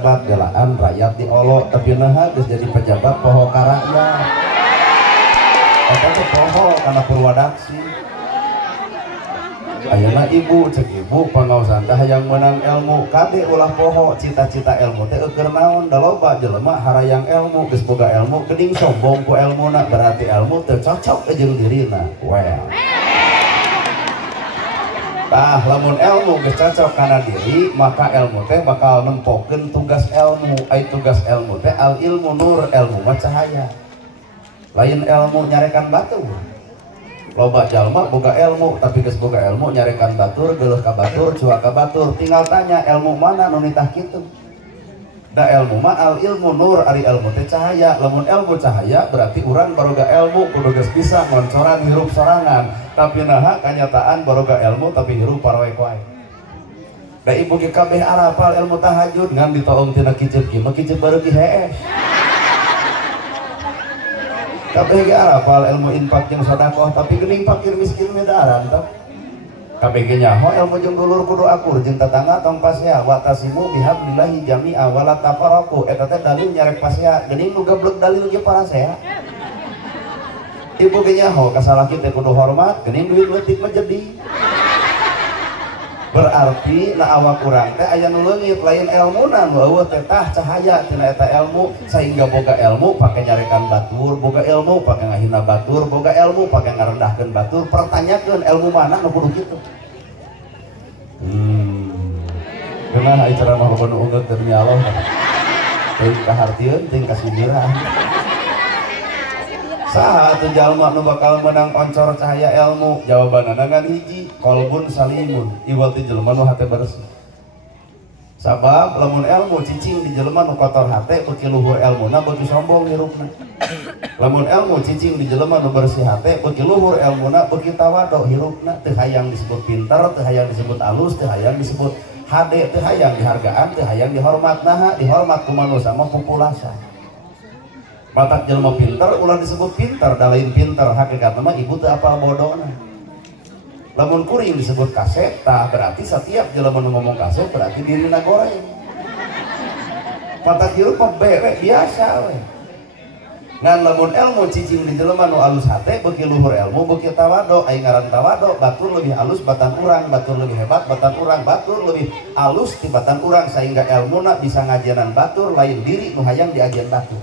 belaan rakyat diolok tapi nah geus jadi pejabat poho ka rakyat eta teh poho kana Purwadaksi. Ayeuna ibu cek ibu pangaosan teh hayang menang ilmu kade ulah poho cita-cita ilmu teh keur naon da loba jelema harayang ilmu geus boga ilmu geuning sombong ku ilmuna berarti ilmu teu cocok jeung dirina. Well tah lamun ilmu geus cocok kana diri maka ilmu teh bakal nempokeun tugas ilmu. Ai tugas ilmu teh al ilmu nur, ilmu mah cahaya. Lain ilmu nyarekan batur. Loba jalma boga ilmu tapi geus boga ilmu nyarekan batur, geuleuh ka batur, cuak ka batur. Tinggal tanya ilmu mana nu nitah kitu. Da ilmu mah al ilmu nur, ari ilmu teh cahaya. Lamun ilmu cahaya berarti urang baroga ilmu kudu geus bisa ngoncoran hirup sorangan. Tapi naha kanyataan baroga ilmu tapi hirup paroek wae. Da ibu ge kabeh arapal ilmu tahajud ngan ditoong tina kiceuk kieu mah kiceuk bareugi heeh. Kabeh ge arapal ilmu infak jeung sedekah tapi geuning fakir miskin medaran tah. Kabeh ge nyaho ilmu jeung dulur kudu akur jeung tetangga tong pasea wa tasimu bihablillahi jami'a wala tafarraqu. Eta teh dalil nyarek pasea geuning nu gablek dalil ge parasea. Ibu ge nyaho ka salaki teh kudu hormat geuning duit leutik mah jadi. Berarti na awak urang teh aya nu leungit lain ilmuna nu eueuh teh tah cahaya tina eta ilmu sehingga boga ilmu pake nyarekan batur, boga ilmu pake ngahina batur, boga ilmu pake ngarendahkeun batur. Pertanyakeun ilmu mana nu kudu kitu? Geunah ai ceramah loba nu ungeut demi Allah. Teuing kahartieun, teuing kasindiran. Saha atuh jalma nu bakal menang oncor cahaya ilmu? Jawabanna ngan hiji, qalbun salimun, iwal ti jelema nu hate bersih. Sabab lamun ilmu cicing di jelema nu kotor hate beuki luhur ilmuna beuki sombong hirupna. Lamun ilmu cicing di jelema nu bersih hate beuki luhur ilmuna beuki tawado hirupna. Teu hayang disebut pinter, teu hayang disebut alus, teu hayang disebut hade, teu hayang dihargaan, teu hayang dihormat. Nah dihormat ku manusia mah populasa. Batak jelema pinter ulah disebut pinter, da lain pinter hakikatna mah ibu teu apal bodona. Lamun kuring disebut kaset tah berarti setiap jelema nu ngomong kaset berarti dirina goreng. Batak hirup mah bere biasa we. Ngan lamun ilmu cicing di jelema nu alus hate beuki luhur ilmu beuki tawado. Ai ngaran tawado batur lebih alus batan urang, batur lebih hebat batan urang, batur lebih alus ti batan urang sehingga ilmuna bisa ngajenan batur lain diri nu hayang diajeun batur.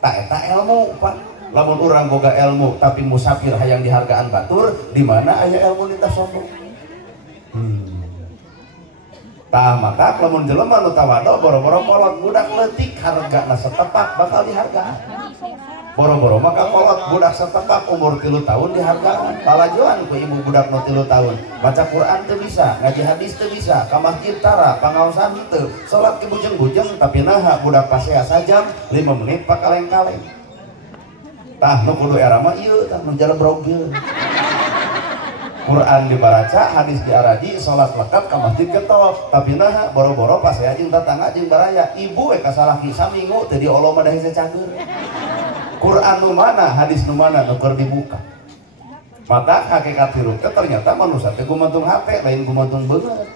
Tak eta ilmu pak. Lamun urang boga ilmu tapi musafir hayang dihargaan batur, di mana aya ilmu nita sombong. Tah maka lamun jelema nu tawado boro-boro kolot budak leutik hargana setepak bakal dihargaan. Boro-boro maka kolot budak setepak umur 3 tahun dihargaan. Palajoan ku ibu budak nu 3 tahun, baca Quran teu bisa, ngaji hadis teu bisa, ka masjid tara, pangaosan teu, salat ke bujeng-bujeng tapi naha budak pasea sajam 5 menit pakaleng-kaleng. Tah nu kudu era mah ieu tah nu jalebrog. Quran dibaraca, hadis diaraji, salat lekat ka masjid getop. Tapi naha boro-boro pasea jeung tetangga jeung baraya, ibu we ka salaki saminggu teu diolo mah dahi cager. Quran nu mana, hadis nu mana nu keur dibuka. Maka hakikat hirup teh ternyata manusia teh gumantung hate lain gumantung beungeut.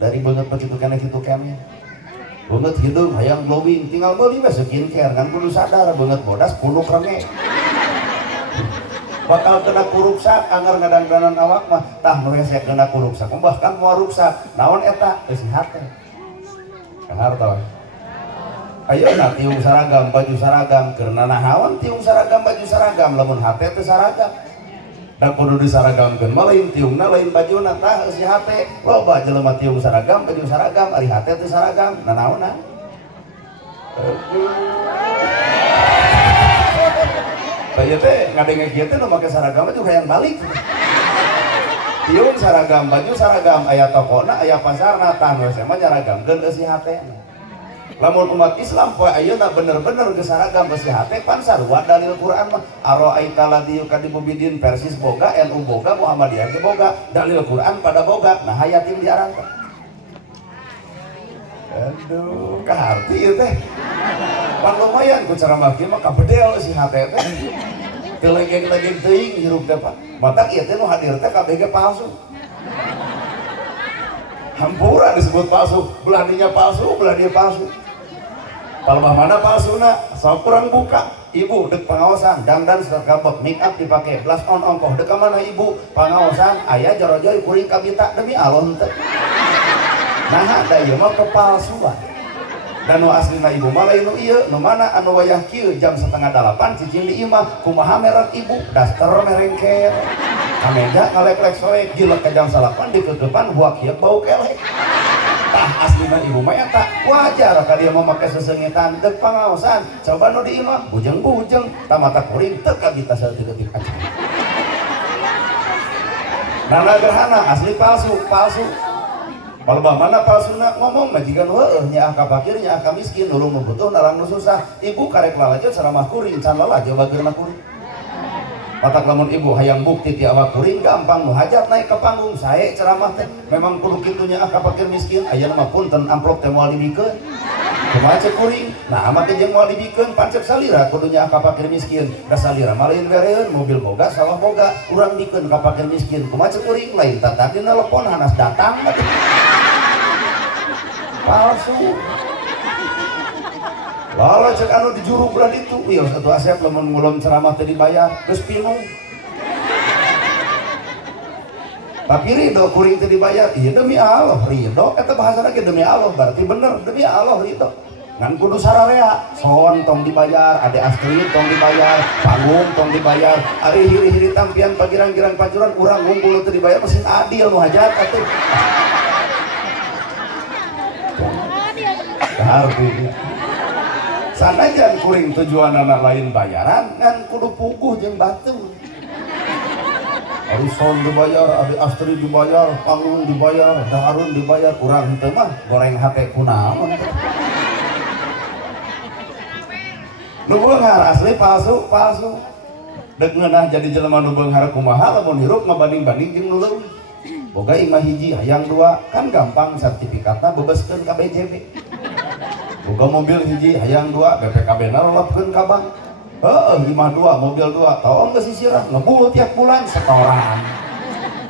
Dari beungeut begitu keneh kitu keneh. Beungeut hidung hayang glowing, tinggal meuli we skincare kan kudu sadar beungeut bodas punuk renge. Bakal kena kuruksak anggar ngadangdanan awak mah tah nu hese kena kuruksak bahkan moal ruksak. Naon eta? Geus hate. Kahar tah. Ayeuna tiung saragam baju saragam keurna nahaon tiung saragam baju saragam lamun hate teu saragam. Da kudu disaragamkeun mah lain tiungna lain bajuna tah si hate. Loba jelema tiung saragam baju saragam ari hate teu saragam. Nanaonna? Taya teh ngadenge kieu teh nu make saragam juga hayang balik. Tiung saragam baju saragam aya tokona aya pasarna tah nu mah nyaragamkeun eusi hatena. Lamun umat Islam poe ayeuna bener-bener geus saragam besi hate pan sarua dalil Quran mah araita ladzi yukadibu bidin Persis boga, NU boga, Muhammadiyah ge boga, dalil Quran pada boga. Nah hayatin diarangkan. Aduh, kaharti ieu teh. Pan lumayan ku ceramah kieu mah kabedel si hate teh. Teu legeng-legeng teuing hirup teh Pak. Matak ieu teh nu hadir teh kabeh ge palsu. hampura disebut palsu, belah dinya palsu, belah dia palsu. Palebah mana palsuna, sok kurang buka. Ibu dek pengawasan, dangdan serat kabek, make up dipakai, blas on ongkoh, dek mana ibu pengawasan, ayah jorojoy kuring kabita demi Allah ente. Nah ada ieu mah kepalsuan. Dan nu aslina ibu mah lain nu ieu, nu mana anu wayah kieu jam 7:30 cicing di imah, kumaha merek ibu, daster merengkel. Kameja ngalek-lek sore, gilek ke jam 8 dikekepan buak kieu bau kelek. Tah aslina ibu mah eta wajar ka dia memakai sesengitan dek pangaosan coba nu di imah bujeng-bujeng tamata kuring teu kabita saeutik-eutik aja. Nana gerhana asli palsu palebah mana palsuna ngomong majikan heueuh nya ka fakir nya ka miskin nulung nu butuh narang nu susah ibu karek lalajeun ceramah kuring can lalajeun bageurna kuring. Matak lamun ibu hayang bukti ti awak kuring gampang nu hajat naik ke panggung sae ceramah teh memang kudu kitunya ka fakir miskin ayeuna mah punten amplop teh moal dibikeun kumaha ceuk kuring nah amat teh jeung moal dibikeun pancek salira kudunya ka fakir miskin da salira mah lain bereun mobil boga sawah boga urang dikeun ka fakir miskin kumaha ceuk kuring lain tata dina telepon hanas datang palsu. Lalu cek anu di juru bulan itu, wih satu asep lamun ngulon ceramah tadi dibayar, terus pinuh. Tapi ridho kuring tadi dibayar, iya demi Allah ridho. Eta bahasa lagi demi Allah berarti bener demi Allah ridho. Ngan kudu sararea, son tong dibayar, ade Astrid tong dibayar, panggung tong dibayar, ari hiri-hiri tampian pagirang-girang pancuran, urang ngumpul teu dibayar mesin adil nu hajat atuh. Harbi. Sanajan kuring tujuan anak lain bayaran kan kudu puguh jeung batu. Arison dibayar, Adi Astri dibayar, panggung dibayar, Darun dibayar, kurang teu mah goreng hate kunaon. Nu beunghar asli palsu. Dek ngeunah jadi jelema nu beunghar kumaha lamun hirup ngabanding-banding jeung nu leuwih. Boga imah hiji hayang dua kan gampang sertifikatna bebeskeun ka BJB. Boga mobil hiji hayang dua BPKB na lolopkeun ka bank. Imah dua mobil dua tahu geus sisirah ngebul tiap bulan setoran.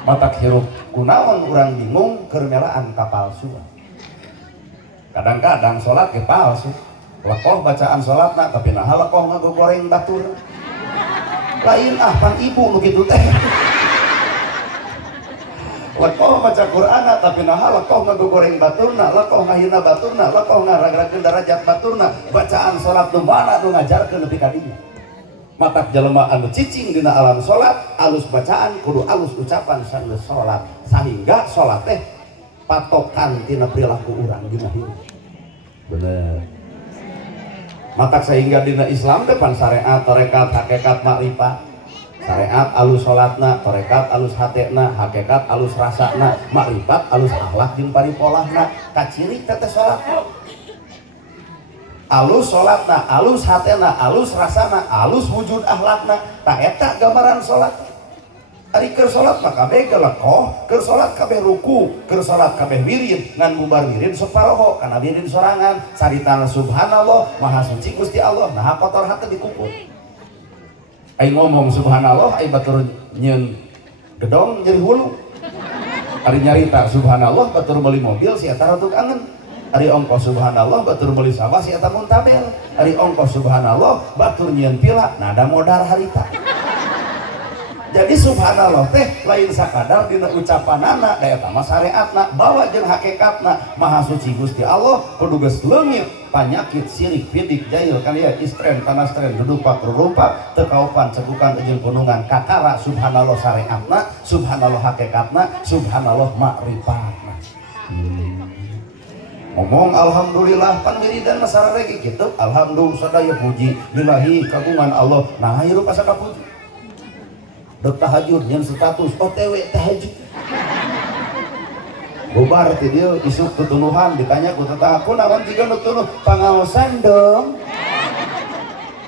Matak hirup kunaon urang bingung keur melaan ka palsuan. Kadang-kadang salat ge palsu. Lekoh bacaan salatna tapi naha lekoh ngagoreng batur. Lain pan ibu nu kitu teh. Lekoh baca Quran tapi nah lekoh ngagoreng baturna, lekoh ngahina baturna, lekoh ngaragrakeun derajat baturna. Bacaan salat nu mana nu ngajarkeun nepi ka dinya. Matak jelema anu cicing dina alam salat, alus bacaan kudu alus ucapan sanes salat. Sahingga salat teh patokan tina perilaku urang dina hirup. Bener. Matak sehingga dina Islam teh pan syariat, tarekat, hakikat, makrifat. Syariat alus salatna, tarekat alus hatena, hakikat alus rasana, makrifat alus akhlak jeung paripolahna. Kaciri teh salat. Alus salatna, alus hatena, alus rasana, alus wujud akhlakna. Tah eta gambaran salat. Ari keur salat mah kabeh lekoh, keur salat kabeh ruku, keur salat kabeh wirid, ngan bubar wirid saparoho kana wirid sorangan, saritana subhanallah, maha suci Gusti Allah, nah kotor hate dikumpul. Ai ngomong subhanallah, ai batur nyeun gedong jadi hulu. Ari nyarita subhanallah batur beli mobil si eta ratu kangen. Ari ongkos subhanallah batur beli sawah si eta muntabel. Ari ongkos subhanallah batur nyieun pila nada modar harita. Jadi subhanallah teh lain sakadar dina ucapanana da eta mah syariatna bawa jeung hakikatna maha suci Gusti Allah kudu geus leungit panyakit sirik bidik jail kaliya istren tanastren dudupak rurumpak teu kaopan cegukan jeung gunungan kakara subhanallah syariatna subhanallah hakikatna subhanallah ma'rifatna. Ngomong alhamdulillah pan wiridan masarare kitu alhamdulillah sadaya puji lillahi kagungan Allah nah hirup asa kapuji. Dek tahajud yang status OTW tahajud bubar ti dieu isuk tutunuhan ditanya ku tetangga aku naon jiga nu tunuh pangaosan dong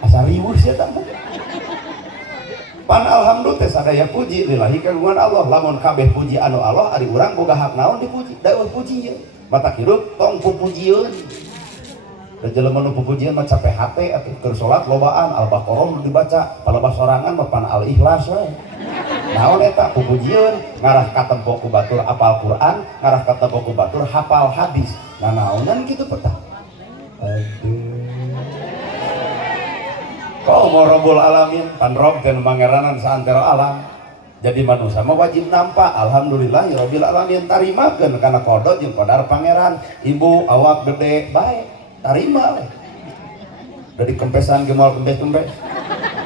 asa riweuh sia tah pan alhamdulillah teh sadaya puji lillahi kagungan Allah lamun kabeh puji anu Allah ari urang boga hak naon dipuji daeuh puji ieu matak hirup tong pupujieun da jelema nu pupujian mah capek hate atuh keur salat lobaan al-baqarah dibaca palebah sorangan mah pan al-ikhlas we. naon eta pupujian ngarah katempo ku batur apal Quran ngarah katempo ku batur hafal hadis nah naonan gitu petah aduh kau mau Rabbul Alamin pan Rob dan mangeranan saantero alam jadi manusia mah wajib nampak alhamdulillah ya Rabbil Alamin tarimakeun kana kodo jeung kodar pangeran ibu awak gede bae tarima we dari kempesan ge moal kempes-kempes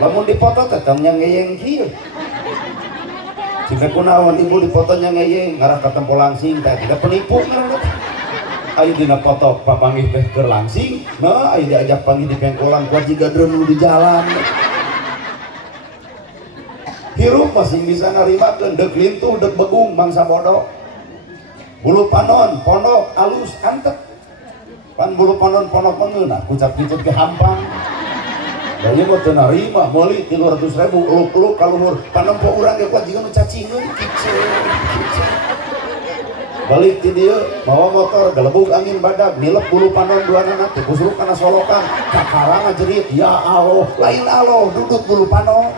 lamun dipoto teh tong nya ngeyeng kieu cina kunaon ibu dipotonya ngeyeng ngarah ka tempo langsing teh tidak penipu ngaranna ayo dina foto papanggih teh keur langsing nah ayo diajak panggih di pengkolan kuat jiga drum di jalan hirup masih bisa narimakeun deuk lintuh deuk begung mangsa bodoh bulu panon pondok alus antep pan bulu panon pondok mengeunah kucap-kicap ke hampang da ieu mah teu narima meuli 300.000 uluk-uluk ka luhur panempo urang ge kuat jiga nu cacingeun kiceu balik ti dieu bawa motor galebug angin badag nilep bulu panon duanana teh kusruk kana solokan kakarang ngajerit ya Allah lain Allah duduk bulu panon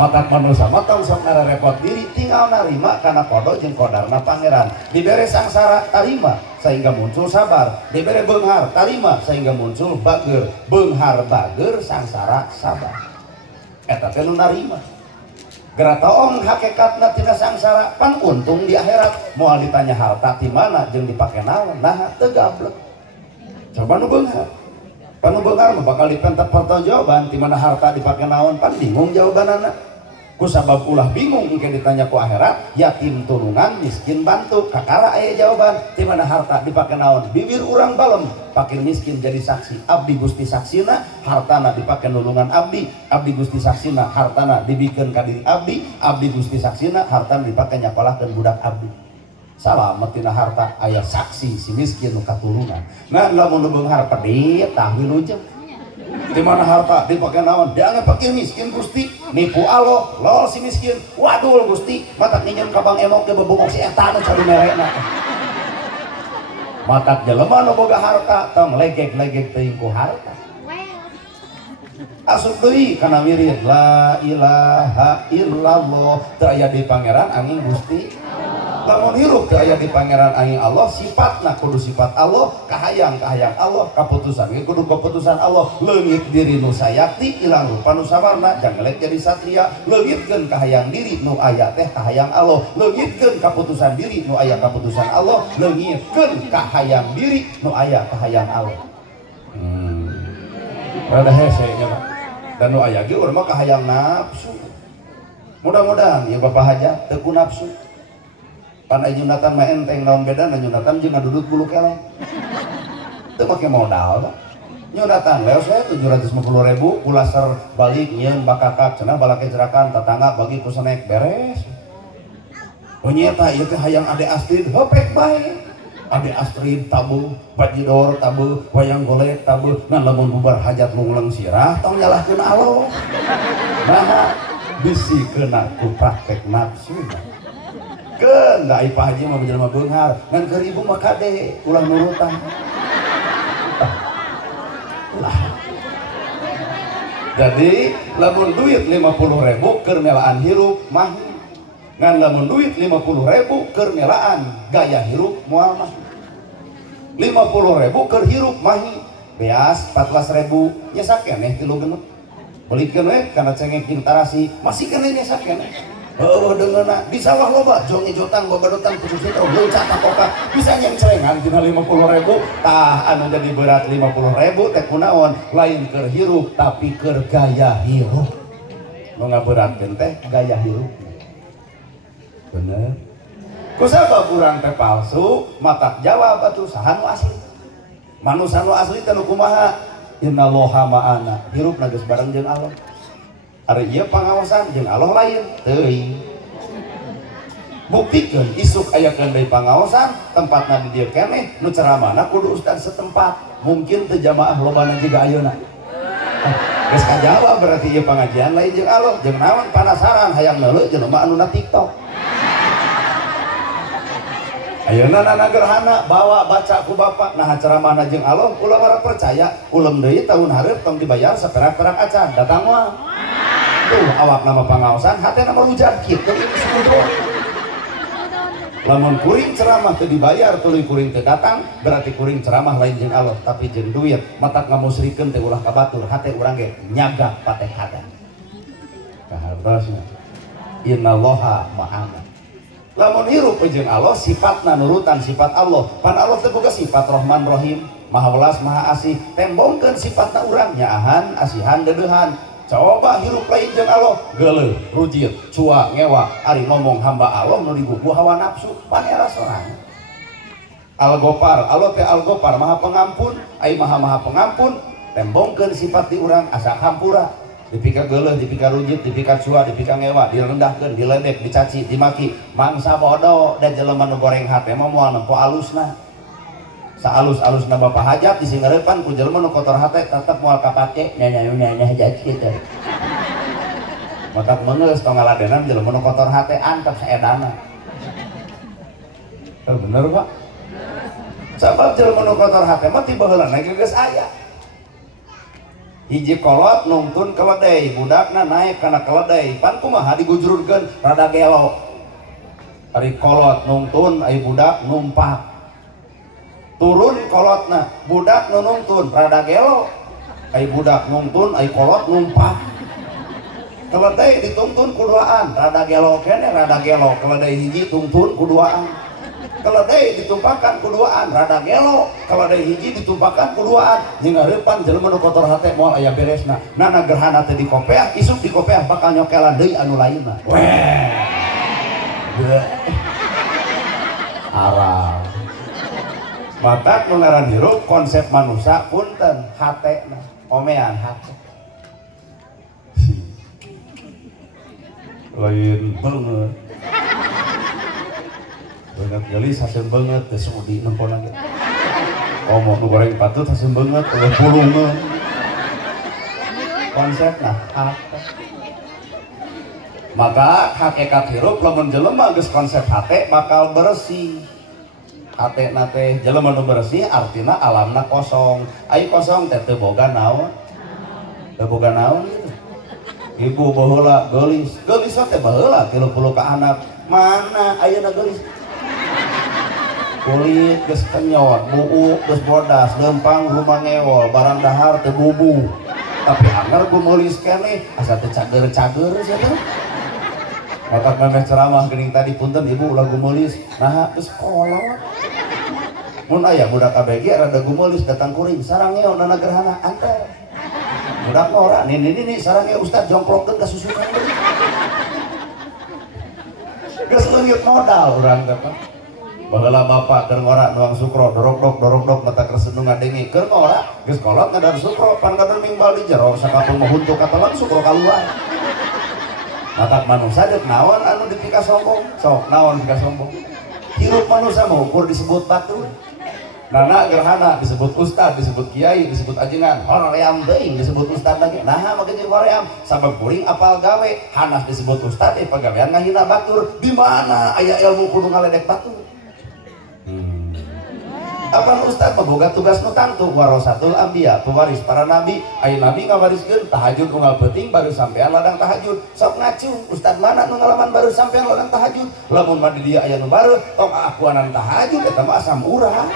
matak manusia matang sok repot diri tinggal narima karena kodo jeung kodarna pangeran dibere sangsara tarima sehingga muncul sabar dibere beunghar tarima sehingga muncul bager beunghar bager sangsara sabar eta teh nu narima geura taong hakikatna tina sangsara pan untung di akhirat moal ditanya harta ti mana jeung dipake naon nah teu gablek coba nu beunghar pan nu beunghar mah bakal dipentep pertanyajawaban di mana harta dipake naon pan bingung jawabanana kusabab ulah bingung engke ditanya ku akhirat yatim turunan miskin bantu kakara aya jawaban di mana harta dipake naon bibir urang balem fakir miskin jadi saksi abdi gusti saksina hartana dipake nulungan abdi abdi gusti saksina hartana dibikeun ka diri abdi abdi gusti saksina hartana dipake nyakolahkeun budak abdi salamet tina harta aya saksi si miskin nu katurunan nah lamun beunghar pedit tah wilujeng di mana harta dipake naon jangan pakai miskin gusti nipu Allah lol si miskin waduh gusti matak nginjem ka bang emok ge bebogok si eta nu cari merena matak jelema nu boga harta tong legek-legek teuing ku harta asup deui kana wirid la ilaha illallah teu aya di pangeran angin gusti lamun hirup teu aya di pangeran angin Allah sifatna kudu sifat Allah kahayang Allah kaputusan ge kudu keputusan Allah leungit diri nu sayakti ilang rupa nu sabarna jangelek jadi satria leungitkeun kahayang diri nu aya teh kahayang Allah leungitkeun kaputusan diri nu aya kaputusan Allah leungitkeun kahayang diri nu aya kahayang Allah rada hese nya dan nu aya ge urang mah kahayang nafsu mudah-mudahan ya Bapak Haja teu ku nafsu pan nyunatan mah enteng naon beda nyunatan jeung ngadudut bulu keleng teu make modal nyunatan leos we 750.000 pulaser balik nyieun bakakak cenah balake jerakan tetangga bagi ku snack beres nyata ieu teh hayang Ade Astrid hopek bae Ade Astrid tabu bajidor tabu wayang golek tabu ngan lamun bubar hajat lungleng sirah tong nyalahkeun Allah nah bisikeun aku praktek nafsu keun da Pak Haji mah menjelma beunghar ngan keur ibu mah kade ulah nurutan ulah jadi lamun duit 50.000 keur melaan hirup mah ngan lamun duit 50.000 keur melaan gaya hirup moal mah 50.000 keur hirup mah beas 14.000 nya sakeneh 3 genep belikeun we kana cengeking tarasi masih keneh nya sakeneh dengeuna di sawah loba jong ijotang babadotan khusus itu leucah takoka bisa yang cerengan dina 50.000 tah anu jadi berat 50.000 teh kunaon lain keur hirup tapi keur gaya hirup nu ngaberatkeun teh gaya hirup bener kusabab urang teh palsu matak jawab atuh saha nu asli manusia nu asli teh nu kumaha innallaha ma'ana hirupna geus bareng jeung Allah ari ieu pangaosan jeung Allah lain teuing buktikeun isuk aya keun deui pangaosan tempatna di dieu keneh nu ceramahna kudu ustad setempat mungkin teu jamaah lobana jiga ayeuna geus kajawab berarti ieu pangajian lain jeung Allah jeung naon panasaran hayang neuleuh jelema anu na TikTok ayeuna nana gerhana bawa baca ku Bapak nah ceramahna jeung Allah ulah mara percaya ulem deui tahun hareup tong dibayar saperak-perak acan datang moal tuh awak nama pangaosan hati nama rujak gitu lamun kuring ceramah teu dibayar tuluy kuring teu datang berarti kuring ceramah lain jeung Allah tapi jeung duit matak ngamusrikeun teh ulah ka batur hate urang ge nyaga pateh hada kahartosna innallaha ma'ana lamun hirup jeung Allah sifatna nurutan sifat Allah pan Allah teh boga sifat Rahman Rahim Maha Welas Maha Asih tembongkeun sifatna urang nyaahan asihan dedeuhan coba hirup lain jeung Allah geuleuh rujit cua ngewa ari ngomong hamba Allah nu digugu hawa nafsu pan era sorangan Al-Ghafar Allah teh Al-Ghafar Maha Pengampun ai Maha Pengampun tembongkeun sifat di urang asa hampura dipika geuleuh dipika rujit dipika cua dipika ngewa direndahkeun diledek dicaci dimaki mangsa bodoh da jelema nu goreng hate mah moal nempo alusna saalus-alusna bapak hajat disinggarepan ku jelema nu kotor hate tetep moal kapake nya hajat kitu matak meungeus tong ngaladenan jelema nu kotor hate antep saedana bener Pak sabab jelema nu kotor hate mah ti baheulana geus aya hiji kolot nungtun keledai budakna naik kana keledai pan kumaha digujurkeun rada gelo ari kolot nungtun ai budak numpak turun kolotna budak nu nungtun rada gelo ai budak nungtun ai kolot numpak keledai dituntun kuduaan rada gelo kene rada gelo keledai hiji tuntun kuduaan keledai ditumpakan kuduaan rada gelo keledai hiji ditumpakan kuduaan jeung hareupan jelema nu kotor hate moal aya beresna nana gerhana teh dikopeah isuk dikopeah bakal nyokelan deui anu lainna weh aral matak nu ngaran hirup konsep manusia punten hatena omean hate lain banget banget gelis hasil banget teh sudi nempona ge omong nu goreng patut hasil banget teh pulungan konsepna hate maka hakikat hirup lamun jelema geus konsep hate bakal bersih hate nate jelema nu bersih artina alamna kosong ai kosong teh teu boga naon gitu ibu baheula geulis teh baheula 30 ka anak mana ayeuna geulis kulit geus kenyot buuk geus bodas lempang rumah ngewol barang dahar teh bubu tapi anger gumeulis keneh asa teh cager-cager sia teh matak memeh ceramah geuning tadi punten ibu ulah gumeulis nah geus kolot mun aya budak ABG rada gumeulis datang kuring sarang ngeon nana gerhana antar budak ngora nih sarang ngeon ustad jongklokkeun ka susukan deui geus leungit modal urang teh baheula bapak keur ngora nuang sukro dorok-dok mata kersenung ngadengi keur ngora geus kolot ngadar sukro pan kadang mingbal di jero sakapung mahuntu katelan sukro kaluar matak manusia deuk naon anu dipika sombong sok naon dipika sombong hirup manusia mah ukur disebut batu nana gerhana disebut ustad disebut kiai disebut ajengan hoream teuing disebut ustad lagi nah maka jadi hoream sabab kuring apal gawe hanas disebut ustad pagawean ngahina batur di mana aya ilmu kudu ngaledek batur apa ustad boga tugas nu tangtu warasatul anbiya pewaris para nabi aya nabi ngawariskeun tahajud unggal peuting baru sampean ladang tahajud sok ngacu ustad mana nu ngalaman baru sampean ladang tahajud lamun mah di dieu aya nu baru tong akuanan tahajud eta mah asam urang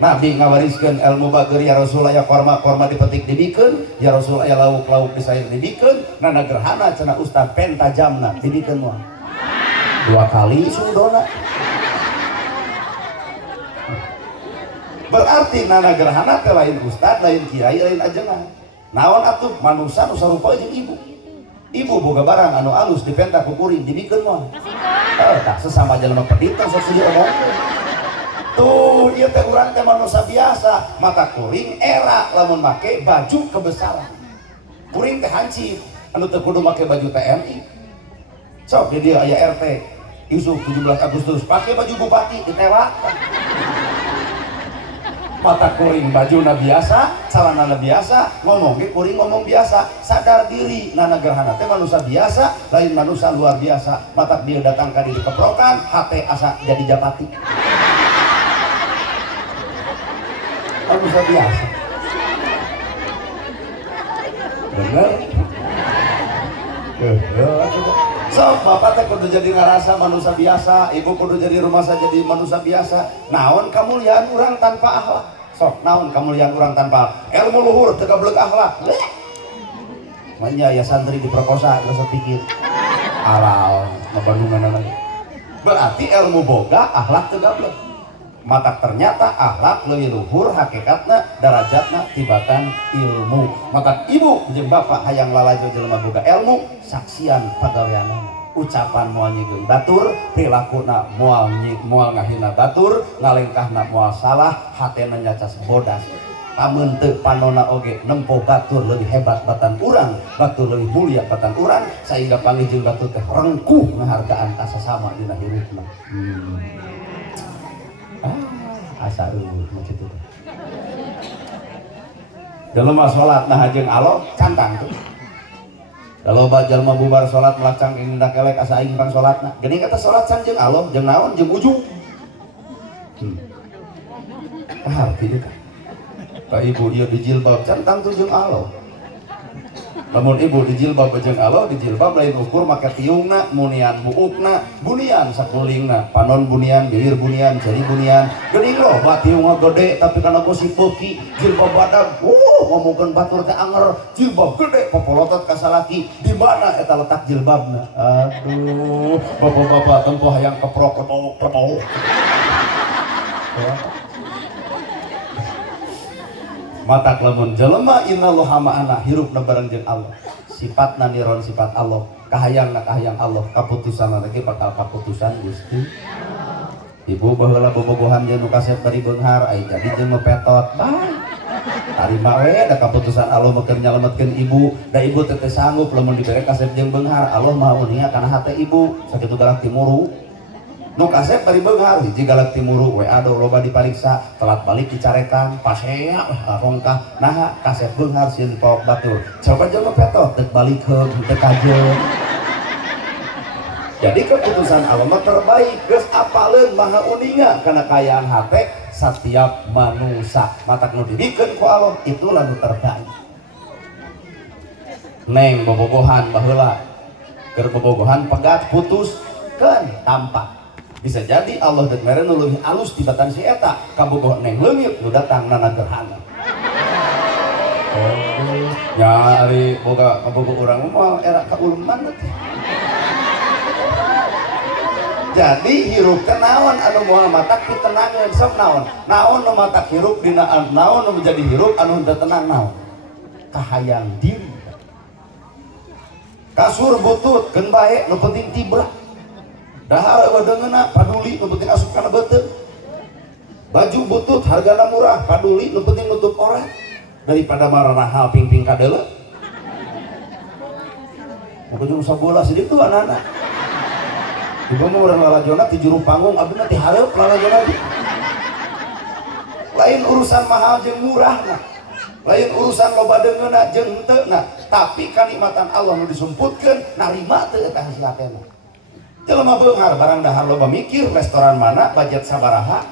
Nabi ngawariskeun ilmu bager ya Rasul aya korma dipetik dibikeun ya Rasul aya lauk disair dibikeun nana gerhana cenah ustad pen tajamna dibikeun moal 2 kali sudona berarti nana gerhana teh lain ustad lain kiai lain ajengan naon atuh manusia nu sarupa jeung ibu boga barang anu alus dipenta ku kuring dibikeun moal tah sesama jelema pedita sok seueur omongkeun tuh ieu teh urang teh manusia biasa mata kuring era lamun make baju kebesaran kuring teh hancip anu teu kudu make baju TNI sok di dieu aya RT Yusuf 17 Agustus pakai baju bupati ditewakkan mata kuring bajuna biasa calanana biasa ngomong ge kuring ngomong biasa sadar diri nana gerhana teh manusia biasa lain manusia luar biasa mata dia datang ka dieu keprokan hate asa jadi japati manusia biasa bener. So, bapak teh kudu jadi ngarasa manusia biasa, ibu kudu jadi rumah saja jadi manusia biasa. Naon kamuliaan orang tanpa akhlak? Sok, naon kamuliaan orang tanpa ilmu luhur teu gablek akhlak. Manya ya santri diperkosa rasa pikir. Aral, mabandungan lagi. Berarti ilmu boga, akhlak teu gablek. Mata ternyata akhlak leuwih luhur hakikatna darajatna tibatan ilmu. Mata ibu jeung bapak hayang lalajo jelema boga ilmu saksian pagaweanna, ucapan moal nyiegeun batur, prilakuna moal ngahina batur, ngalengkahna moal salah, hatena nyacas bodas. Pamun teu panona oge nempo batur leuwih hebat batan urang, batur leuwih mulia batan urang, sehingga panggih jeung batur teh rengkuh ngahargaan ka sasama dina hirupna. Asa eueuh maksud itu. Jelema salat nah jeung Allah cantang tuh. Kalau jalma bubar salat melacang ing hendak elek asa aing pang salatna. Geuning kata salat can jeung Allah, jeung naon jeung ujung. Arti itu. Ka ibu ieu dijilbab cantang tuh jeung Allah. Lamun ibu dijilbab jeung Allah, dijilbab lain ukur make tiungna, munian buukna, bunian sakulingna, panon bunian, bibir bunian, jari bunian. Geuning loh batiung gede tapi kana gosip beuki, jilbab badag. Ngomongkeun batur teh anger, jilbab gede popolotot ka salaki. Di mana eta letak jilbabna? Aduh, bapak-bapak tempo hayang keprok keprok. Matak lamun jelema innallaha ma'ana hirupna bareng jeung Allah. Sifatna niron sifat Allah, kahayangna kahayang Allah, kaputusanna lagi bakal kaputusan Gusti. Ibu baheula bobogohan jeung nu kasep bari beunghar, ai jadi jeung mepetot. Bae. Tarima we da kaputusan Allah meukeun nyalametkeun ibu, da ibu teh sanggup lamun dibere kasep jeung beunghar, Allah mah uninga kana hate ibu, sakitu galak timuru. Nu kasep bari beunghar hiji galak timuru we ado loba dipariksa telat balik dicarekan pasea rongkah naha kasep beunghar sieun pok batur coba jeung petot teu balik heug teu kajeun. Jadi keputusan Allah mah terbaik geus apaleun maha uninga kana kayaan hate setiap manusia matak nu dibikeun ku Allah itulah nu terbaik. Neng bobogohan baheula keur bobogohan pegat putuskeun tampak. Bisa jadi Allah dan mere nu leuwih alus tibatan si eta kabogoh neng leungit nu datang nana gerhana. Nya ari boga kabogoh urang mah era kauluman teh. Jadi hirup teh naon anu moal matak ditenangeun sok naon? Naon nu matak hirup dina naon nu menjadi hirup anu teu tenang naon? Kahayang diri. Kasur butut keun bae nu penting tibra. Dahar wadengeuna paduli nu penting asup kana beuteung. Baju butut hargana murah paduli nu penting nutup orat daripada marana hal ping-ping kadeuleu. Ujung sabola siditu anana. Ibu mah urang lalajona ti juru panggung abdina ti hareup lalajona di. Lain urusan mahal jeung murahna. Lain urusan loba deungeuna jeung henteu na, tapi kanikmatan Allah nu disumputkeun narima teu eta hasil hatena. Jelema beunghar barang dahar loba mikir restoran mana budget sabaraha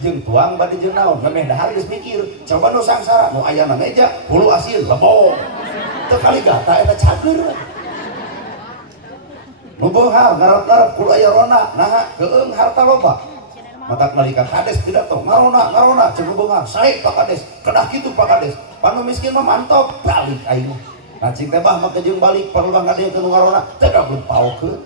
jeung tuang bade jeung naon ngemeh dahar geus mikir coba nu sangsara nu aya na meja hulu asin lebong teu kali gata eta cager nu beunghar ngarep-ngarep kudu aya rona naha geueung harta loba matak nalika kades tidak tong ngarona jeung beunghar sae Pak Kades kedah kitu Pak Kades panu miskin mah mantap balik aing nah cing teh bah make jeung balik parulah ngadeungkeun nu ngarona teu dablek paokeun.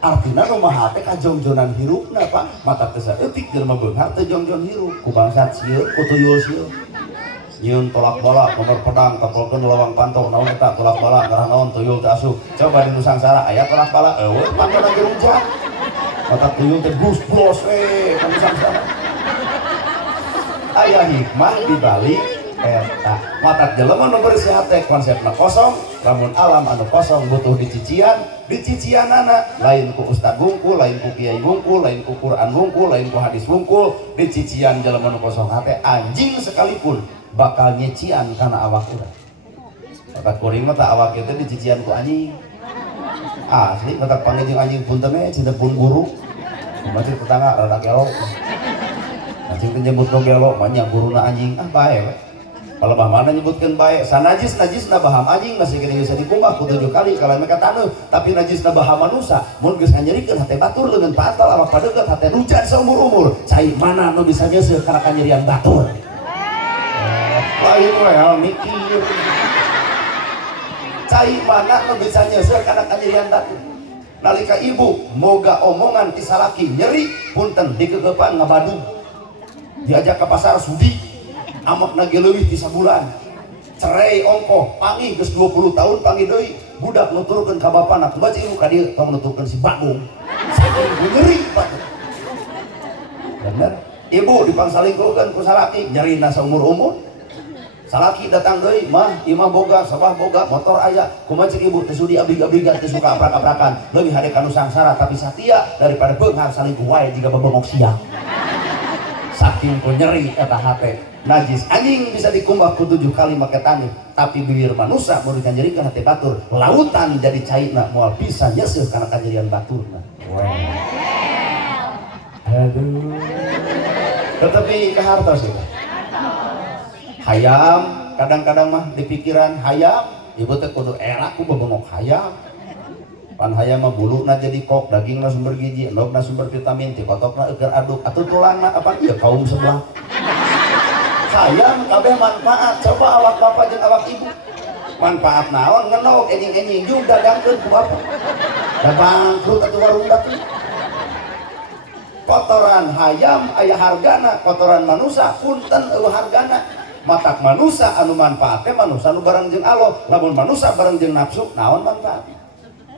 Artinya rumah hati kajongjonan hirupna Pak mata tesaeutik jelema beunghar teu jongjon hirup ku bangsat sieun ku tuyul sieun nyieun tolak balak nomor pedang kapolkeun lawang pantok naon eta tolak balak ngarah naon tuyul teh asuh coba di Nusangsara aya tolak balak eueuh pantona gerujak mata tuyul teh bus-bos ka Nusangsara aya hikmah di balik eta mata jelema nu bersih hate konsepna kosong lamun alam anu kosong butuh dicicianana lain ku ustad bungkul lain ku kiai bungkul lain ku Quran bungkul lain ku hadis bungkul dicician jelema nu kosong hate anjing sekalipun bakal nyecian kana awak urang mata kuring mah tah awak teh dicician ku anjing asli mata panggil jeung anjing punten we cinta pun guru masih tetangga rada gelo anjing teh nyebut gelo mah nya guruna anjing bae we kalau bah mana nyebutkan baik sanajis najis na baham anjing masih kira bisa dikumbah ku 7 kali kalau mereka taneuh tapi najis na baham manusia mun geus nganyerikeun hate batur leungeun patal awak padeukeut hate nujan seumur-umur cai mana nu bisa nyeuseuk kana kanyerian batur lain we mikir cai mana nu bisa nyeuseuk kana kanyerian batur nalika ibu moga omongan ti salaki nyeri punten dikegepan ngabadu diajak ke pasar sudi amak nage leuwih ti sabulan cerai ongkoh panggih geus 20 tahun panggih deui budak nuturkeun ka bapana baca ibu ka dieu tong nuturkeun si Bagong saking ngeri batur bener ibu dipangsalingkulkeun ku salaki nyerina saumur-umur salaki datang deui mah imah boga sabah boga motor aya kumaha cek ibu teu sudi abrig-abrigan teu suka aprak-aprakan leuwih hade kanu sangsara tapi satia daripada beunghar salingkuh wae jiga babengok siang saking ku nyeri eta hate najis anjing bisa dikumbah ku 7 kali make taneuh tapi bibir manusia mun dikanjerikeun hate batur lautan jadi cairna moal bisa nyeuseuk kana kanjerian baturna aduh tetapi kahartos itu hayam kadang-kadang mah di pikiran hayam ibu teh kudu era ku babengok hayam pan hayam mah buluna jadi kok dagingna sumber gizi endogna sumber vitamin ti kotokna eukeun aduk atuh tulangna apa ieu kaum sebelah hayam kabeh manfaat coba awak bapak jeung awak ibu manfaat naon ngenog enjing-enjing juga dagangkeun ku bapak da bangkrut atuh warung datu kotoran hayam aya hargana kotoran manusia punten eueuh hargana matak manusia anu manfaatnya manusia anu bareng jeung Allah lamun manusia bareng jeung nafsu naon manfaat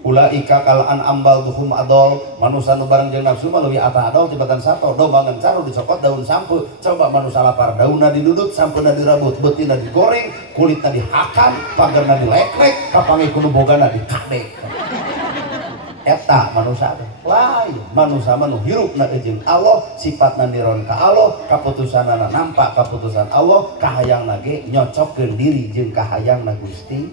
ulaika kal an ambal duhum adol manusia anu bareng jeung nafsu mah leuwih atah adol tibatan sato domba ngencar dicokot daun sampu coba manusia lapar daunna didudut sampeuna dirabut beutina digoreng kulitna dihakan pagerna dilekrek kapangi kudu bogana dikadek eta manusia lain manusia manu hirupna jeung Allah sifatna niron ka Allah kaputusanana nampak kaputusan Allah kahayangna ge nyocokkeun diri jeung kahayangna Gusti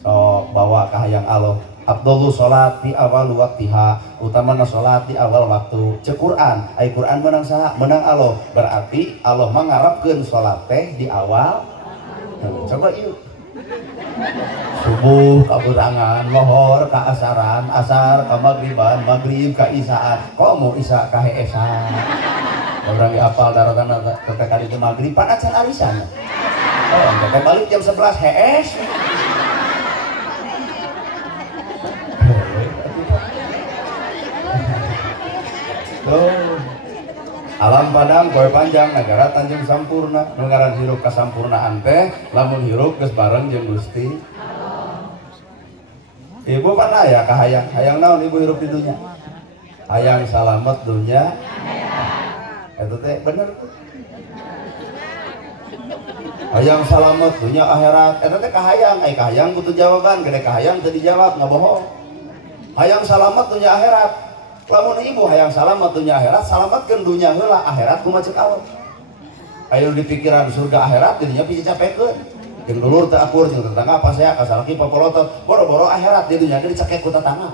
so bawa kahayang Allah Abdullah salat di awal waktiha utamana salat di awal waktu cek Quran ai Quran menang saha menang Allah berarti Allah mangarapkeun salat teh di awal coba yuk subuh kaberangan lohor ka asaran asar ka magriban magrib ka isaan komo isa ka heesan orang apal daratana ketika itu magrib pan acan arisan oh teh balik jam 11 hees alam padang kowe panjang negara Tanjung Sampurna ngaran hirup kasampurnaan teh lamun hirup geus bareng jeung Gusti ibu pana ya kahayang hayang naon ibu hirup di dunya hayang salamet dunya eta teh bener hayang salamet dunya akhirat eta teh kahayang ai kahayang butuh jawaban gede kahayang teu dijawab ngabohong hayang salamet dunya akhirat lamun ibu hayang salamet dunya akhirat salametkeun dunya heula akhirat kumaha ceuk Allah aya di pikiran surga akhirat didinya bisa capekeun jeung dulur teu akur jeung tetangga pasea kasalaki papolotot boro-boro akhirat di dunya ge dicekek ku tetangga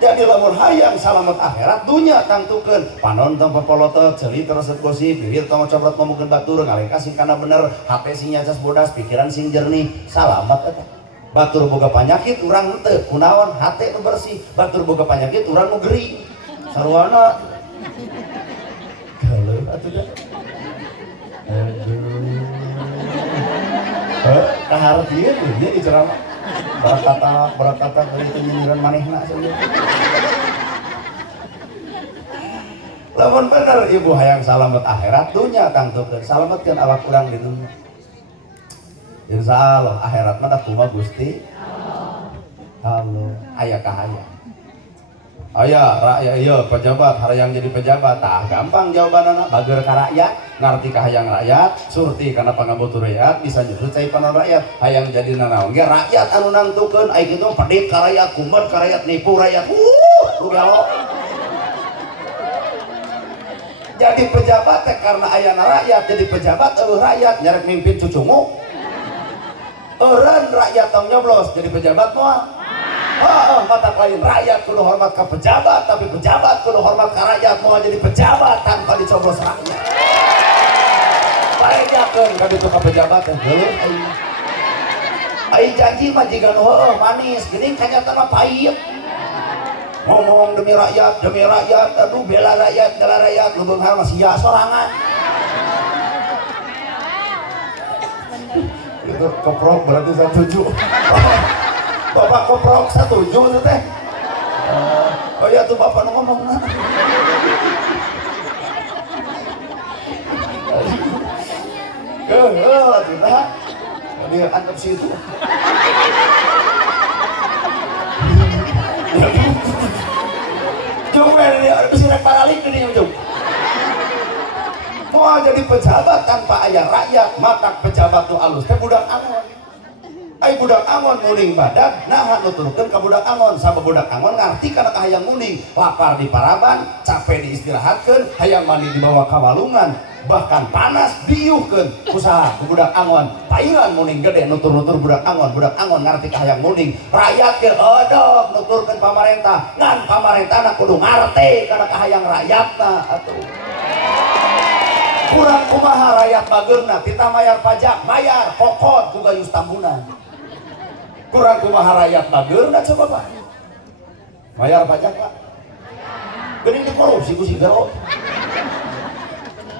jadi lamun hayang salamet akhirat dunya tangtukeun panon tong papolotot ceuli terus gosip bibir tong cobrot ngomongkeun batur ngalengka sing kana bener hate sing nyacas bodas pikiran sing jernih salamet eta batur boga panyakit urang henteu kunaon hate nu bersih batur boga panyakit urang nu gering sarwana galeu atuh dah aduh kahartieun ieu di ceramah barakata dari penyindiran manehna saja lamun bener ibu hayang salamet akhirat dunya tangtukeun salametkeun awak urang di dunya insya Allah akhirat mana kuma Gusti halo ayah kahayang ayah rakyat iya pejabat harayang jadi pejabat tah gampang jawabanana bager ka rakyat ngarti kahayang rakyat surti kana pangabotur rakyat bisa nyusul cai panon rakyat hayang jadi nanaon ge rakyat anu nangtukeun ai kitu pedit ka rakyat kumet ka rakyat nipu rakyat lu galo jadi pejabat teh karena ayana rakyat jadi pejabat eueuh rakyat nyarek mimpin cucungu eureun rakyat tong nyoblos jadi pejabat moal mata lain rakyat kudu hormat ke pejabat tapi pejabat kudu hormat ke rakyat moal jadi pejabat tanpa dicoblos rakyat parejakeun ka ditu ka pejabat teh geuleuh aing. Aing janji mah jiga nu heueuh manis, geuning kanyata mah pahit. Ngomong demi rakyat, aduh bela rakyat, lu beunghar mah sia sorangan. Itu keprok berarti saya setuju. Bapak keprok setuju itu teh. Oh ya tuh bapak ngomong. Tidak. Dia anggap situ. Coba dia bisa paralik ini ujung. Mau jadi pejabat tanpa ayah rakyat, maka pejabat tu alus teh budak angon. Ai budak angon muning badan, nah nuturkeun ka budak angon, sabab budak angon ngarti kana hayang muning, lapar di paraban, capek diistirahatkeun, hayang mandi di bawah kawalungan, bahkan panas diuhkeun usaha ku budak angon. Paingan muning gede nutur-nutur budak angon ngarti ka hayang muning. Rakyat keur odog nuturkeun pamarentah, ngan pamarentahna kudu ngarti kana ka hayang rakyatna atuh. Kurang kumaha rakyat bageurna kita mayar pajak, mayar pokot ku gayus tambunan. Kurang kumaha rakyat bageurna coba Pak. Mayar pajak Pak. Geuning dikorupsi ku si Gero.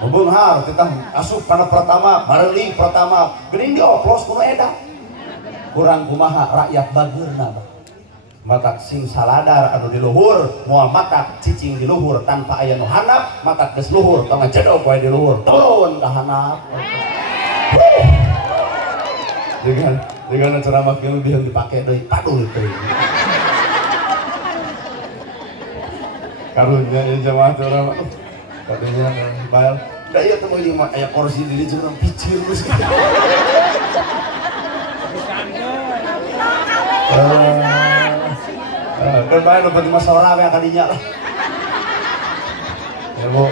Beunghar kita asup kana pertama, bareli pertama, geuning dioplos kuno edan. Kurang kumaha rakyat bageurna Pak. Matak sing saladar anu di luhur moal matak cicing di luhur tanpa aya nu handap matak geus luhur tong ngedog wae di luhur turun ka handap. Dengan ceramah kieu dieu dipake deui padul teh. Karunya ieu jamaah ceramah katanya bae da ieu teh ieu mah aya kursi di dieu urang picir geus. Kan bae nu penting mah sora we kadinya lah. Ya Bu,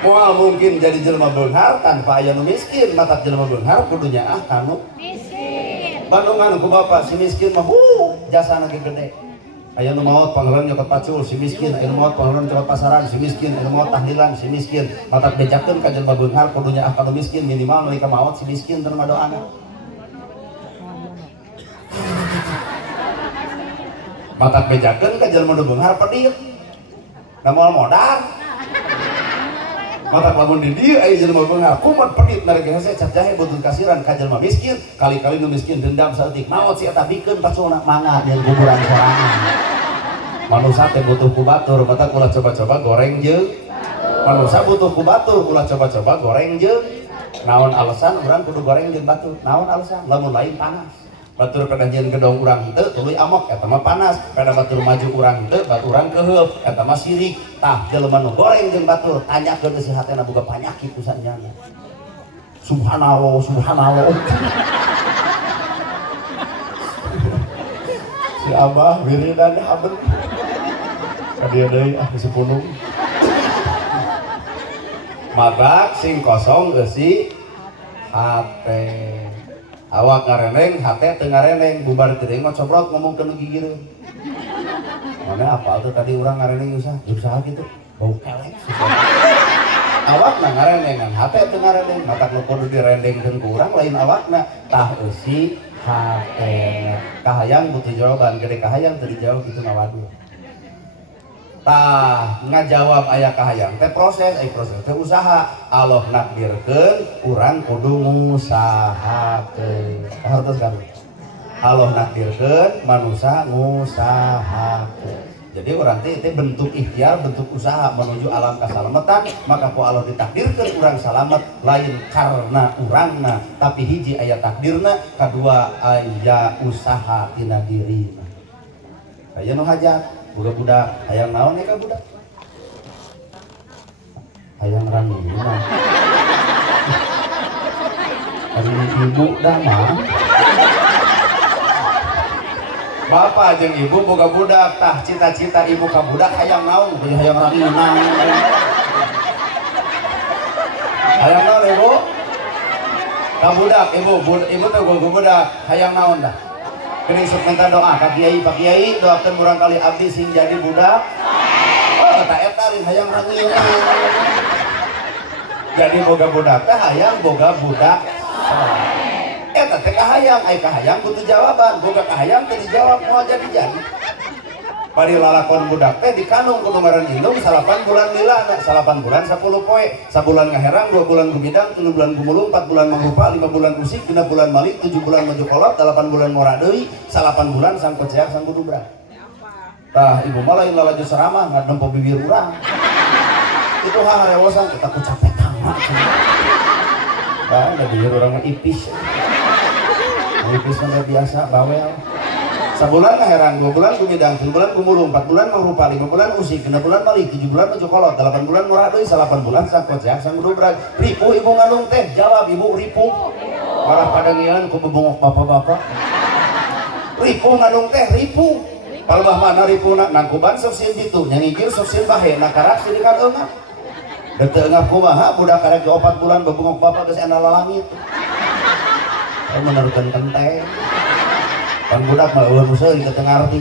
moal mungkin jadi jelema beunghar tanpa aya nu miskin, mata jelema beunghar kudu nyaah kanu miskin. Bandungan ku bapak si miskin mah jasana ge gede. Aya nu maot pangaran nyokot pacul si miskin, aya nu maot pangaran nyokot pasaran si miskin, aya nu maot tahlilan si miskin. Mata bejakeun ka jelema beunghar kudu nyaah kanu miskin minimal mereka maot si miskin teu madoana. Matak bejakeun ka jelema nu beunghar pedit. Da moal modal. Matak lamun di dieu aya jelema beunghar kumat pedit narek hese cap jahe butun kasiran ka jelema miskin, kali-kali nu miskin dendam saeutik. Naon si eta bikeun paculna mangga jeung kuburan sorangan. Manusa teh butuh ku batur, matak ulah coba-coba goreng jeung manusa butuh ku batur, ulah coba-coba goreng jeung naon alasan urang kudu goreng jeung batur. Naon alasan? Lamun lain panas. Batur pada nyeun gedong urang henteu tuluy amok eta mah panas, pada batur maju urang henteu batur urang keheul eta mah sirik. Tah jelema nu goreng jeung batur tanyakeun si hatena boga panyakit kusanjana. Subhanallah subhanallah. Si Abah wiridan haben. Ka dieu deui si punung. Matak sing kosong geus si hate. Awak ngareneng, hate teu ngareneng, bubar teu deui mah cobrot ngomongkeun nu gigireun. Mana apal tuh tadi urang ngareneng usah, usaha gitu. Bau kelek susah. Awakna ngarenengan, hate teu ngareneng, matak nu kudu direndengkeun ku urang lain awakna, tah eusi hatena. Kahayang butuh jawaban, gede kahayang teu dijawab kitu ngawaduh. Tah ngajawab aya kahayang teh proses teh usaha. Allah nakdirkeun urang kudu ngusahakeun. Hartos kan Allah nakdirkeun manusia ngusahakeun. Jadi urang teh bentuk ikhtiar, bentuk usaha menuju alam kasalamatan. Maka ku Allah ditakdirkeun urang salamet lain karena urangna, tapi hiji aya takdirna, kadua aya usaha tina dirina. Aya nu hajat boga budak, hayang naon ya ka budak? Hayang ranina. Ari ibu dah mah. Bapak jeung ibu boga budak, tah cita-cita ibu ka budak hayang naon? Hayang ranina. Hayang naon ibu? Ka budak ibu teh boga budak, hayang naon dah? Kering sok minta doa ka kiai Pak Kiai doakeun urang kali abdi sing jadi budak. Oh eta rin hayang rangieu. Jadi boga budak teh hayang boga budak eta teh kahayang ai kahayang butuh jawaban boga kahayang teh dijawab mau jadi pari lalakon budak teh dikandung kudu ngaran indung 8 bulan lilana 8 bulan 10 poe sabulan ngaherang 2 bulan gumidang 3 bulan gumulung 4 bulan mangrupa 5 bulan usik 6 bulan malik 7 bulan maju kolot 8 bulan ngora deui 8 bulan sangkot ceak sangkut dubrak tah ibu mah lain lalaju ceramah ngadempo bibir urang itu harewosan kita ku capek tamat tah ada bibir urang mah ipis ipis mah biasa bawel sabulan ngaherang 2 bulan gumidang 3 bulan gumulung 4 bulan mangrupa 5 bulan usik 6 bulan malik 7 bulan maju kolot 8 bulan ngora deui 8 bulan sangkot ceak sangkut dubrak ripu ibu ngandung teh jawab ibu ripu marah pada ngieun ku bebongok bapak-bapak ripu ngandung teh ripu palbah mana ripuna nangkuban sok sieun ditu nyangikir sok sieun bahe nakarak sieun kan eungap deuteu eungap kumaha budak karek 4 bulan bebongok bapak geus ena lalangit menerukan kenteng pan budak mah eueuh nu seuri teu ngarti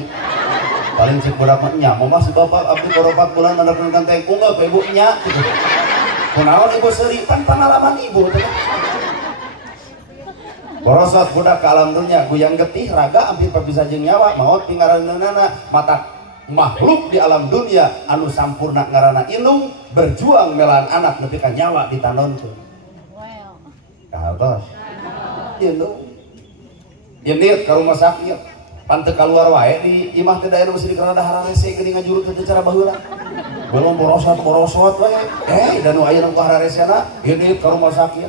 paling cek budak mah nya mama si bapak abdi koro 4 bulan menerukan kenteng unggah ke ibu nya gitu kunaon ibu seuri pan pengalaman ibu teh borosot budak ke alam dunia guyang getih raga hampir bisa jeung nyawa maot tinggaranana mata makhluk di alam dunia anu sampurna ngaranna indung berjuang melaan anak nepi ka nyawa ditandonkeun katos indung Yenit ke rumah sakit panteu keluar wae di imah teh daerah mesti dikerada hararese geuning ngajurut teh cara baheula belum borosot wae dan nu aya nu hararesena yenit ke rumah sakit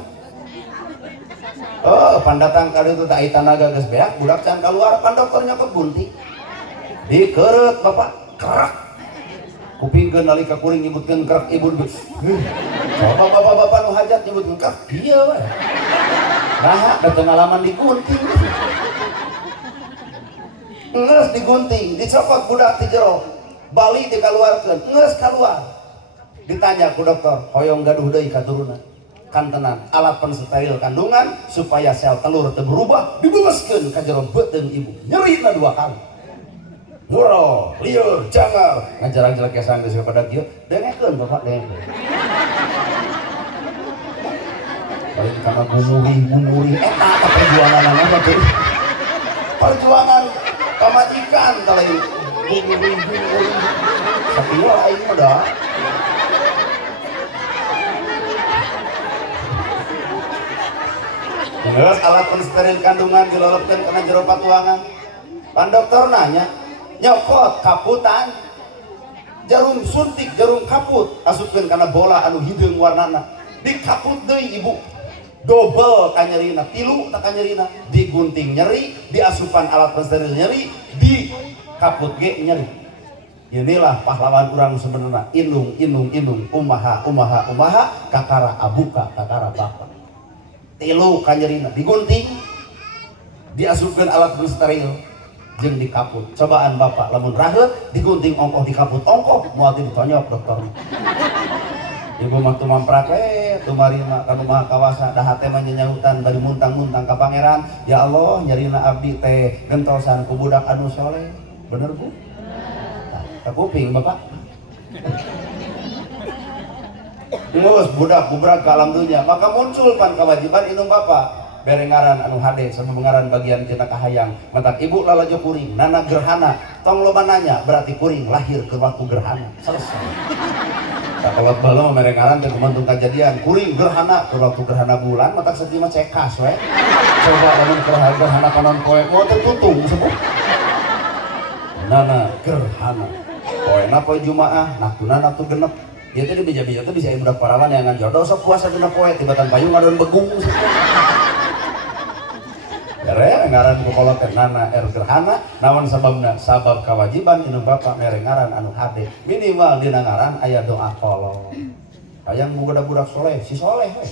pandatang kali itu tak aya tanaga geus beak budak can keluar pan dokternya ke gunting dikereut bapak kerak kupingkeun nalika kuring nyebutkeun kerak ibu coba bapak-bapak nu hajat nyebutkeun kerak ieu we nah da pengalaman digunting ngeus digunting dicopot budak ti jero bali dikaluarkeun ngeus kaluar ditanya ku dokter hoyong gaduh deui katurunan kan tenan alat pensteril kandungan supaya sel telur teu berubah dibebaskeun ka jero beuteung ibu nyerina 2 kali ngoro lieur jangar ngajarang jelek kesan geus pada kieu dengekeun bapak dengekeun balik kana gumuri eta apa perjuangan nama teh perjuangan pamajikan tah lain gumuri sakieu aing mah da terus alat pensteril kandungan dilolopkeun kana jero patuangan pan dokter nanya nyokot kaputan jarum suntik jarum kaput asupkeun kana bola anu hideung warnana dikaput deui ibu double kanyerina 3 tak kanyerina digunting nyeri diasupan alat pensteril nyeri di kaput ge nyeri inilah pahlawan urang sebenarnya indung umaha kakara abuka kakara bapak 3 kanyerina digunting diasupkeun alat pensteril jeung dikaput cobaan bapak lamun raheut digunting ongkoh dikaput ongkoh moal ditonyok dokter ibu mah tuh mamprak tumari mah kanu maha kawasa da hate mah nyanyahutan bari muntang-muntang ka pangeran ya Allah nyarina abdi teh gentosan ku budak anu soleh bener Bu tak kuping bapak geus budak bubrag ka alam dunia maka muncul pan kewajiban indung bapak berengaran anu hade sabebengaran bagian tina kahayang matak ibu lalajo kuring nana gerhana tong loba nanya berarti kuring lahir ke waktu gerhana selesai kalau balong merengaran teh kumantung kejadian kuring gerhana ke waktu gerhana bulan matak seti mah cekas we coba lamun gerhana kanon poe mau teh tutung sebut nana gerhana poena poe jumaah naktuna naktu genep ieu teh bija-bija teh bisa budak parawan yang jodoh sok puasa genep poe tibatan payung ngadon begung ngaran ku kolot teh nana gerhana naon sababna sabab kewajiban indung bapak merengaran anu hade minimal dina ngaran aya doa kolot hayang boga budak soleh si soleh we